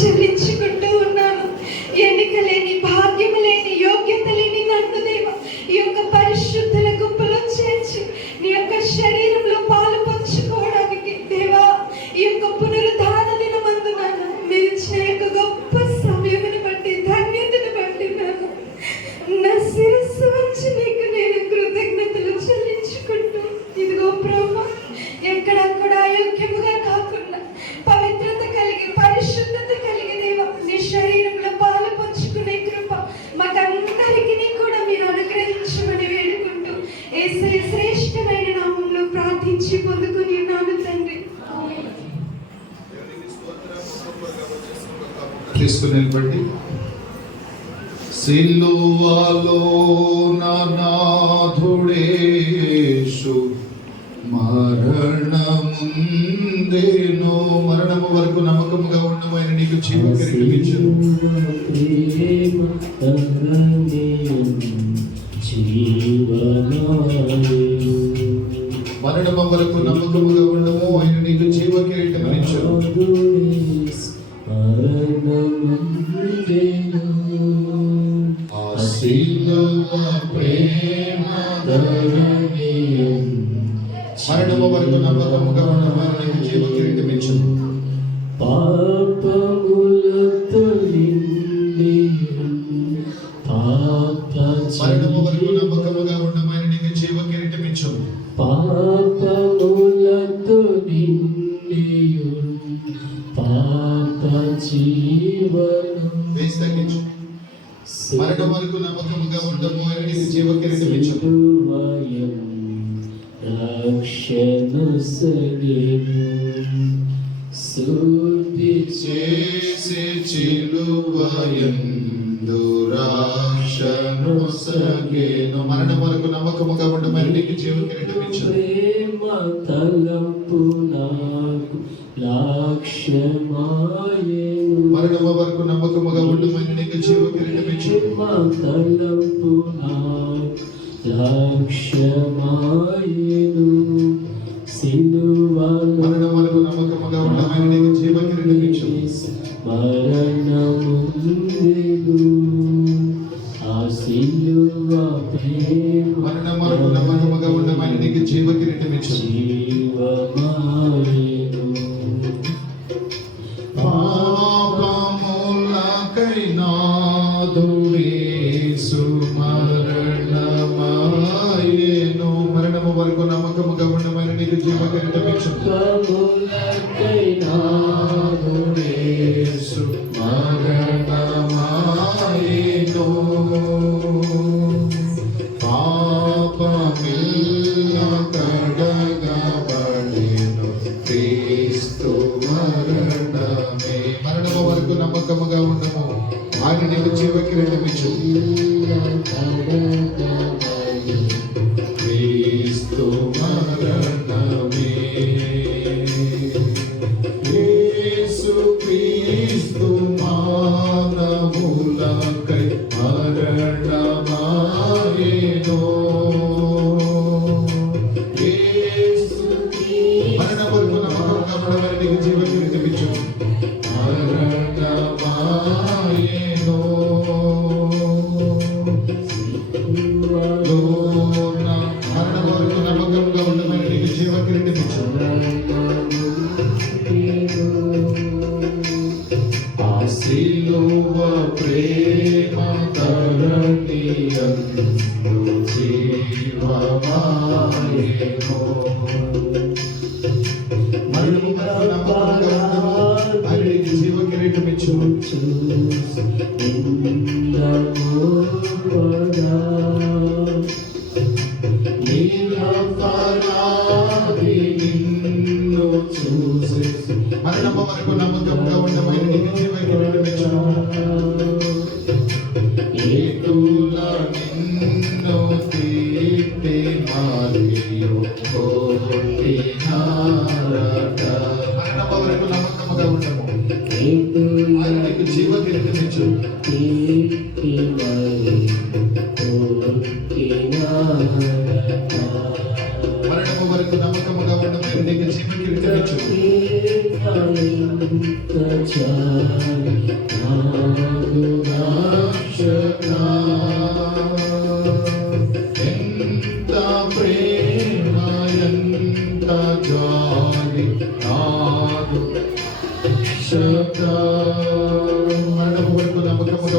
చెల్లించుకుంటూ ఉన్నాను. ఎన్నికలే తీసుకుని నిలబడి సిల్లువలో నాథుడేషు మరణముందేనో మరణము వరకు నమ్మకముగా ఉండమైన నీకు జీవ కిరీటమిచ్చును మరణము వరకు నమ్మకముగా ఉండము ఆయన నీకు జీవ కిరీటమిచ్చును మరణము వరకు నమ్మకముగా ఉండము ఆయన నీకు జీవ కిరీటమిచ్చును పాపములతో నిండి పాప మరణము వరకు నమ్మకముగా ఉండము ఆయన నీకు జీవ కిరీటమిచ్చును పాపములతో మరణం వరకు నమ్మకముగా ఉండము ఆయన నీకు జీవ కిరీటమిచ్చును సిలువయం రక్షణ సగేను. శుద్ధి చేసి చిలువయందు రాక్షను సగేను. మరణం వరకు నమ్మకముగా ఉండము ఆయన నీకు జీవ నాకు లాక్ష్యమాయేను సిలువలో మరణం వరకు నమ్మకముగా ఉండము ఆయన జీవ కిరీటమిచ్చును మరణము వరకు నమ్మకముగా ఉండమని నీకు జీవ కిరీటమిచ్చును పాపములకై నాదుడేసు యేసు మరణమాయేను. పాపమిల్ల కడగబడెను క్రీస్తు మరణమే. మరణము వరకు నమ్మకముగా ఉండము. ఆయన నీకు జీవ సిలువ ప్రేమ తరణీయందు జీవమాయేను మరణము వరకు నమ్మకంగా ఉండము జీవ మరణము వరకు మరణము వరకు నమ్మకముగా ఉండమని నీకు జీవ కిరీటమిచ్చు ఎంత ప్రేమ ఎంత జాలి నాదు వరకు నమ్మకముగా